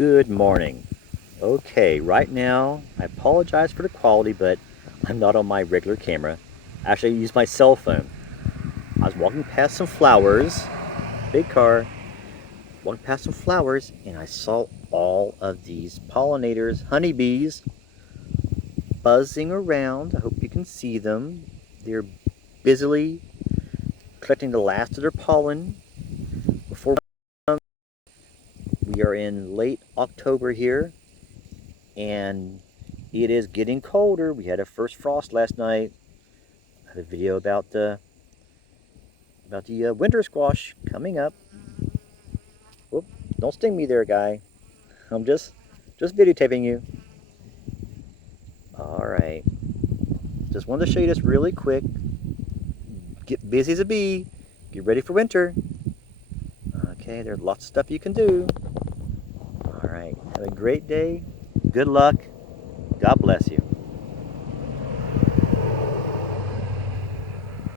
Good morning. Okay, right now, I apologize for the quality, but I'm not on my regular camera. Actually, I use my cell phone. I was walking past some flowers, big car, walking past some flowers, and I saw all of these pollinators, honeybees, buzzing around. I hope you can see them. They're busily collecting the last of their pollen before we are in late October here, and it is getting colder. We had a first frost last night. I had a video about the winter squash coming up. Whoop! Don't sting me there, guy. I'm just videotaping you. All right. Just wanted to show you this really quick. Get busy as a bee. Get ready for winter. Okay, there's lots of stuff you can do. All right. Have a great day. Good luck. God bless you.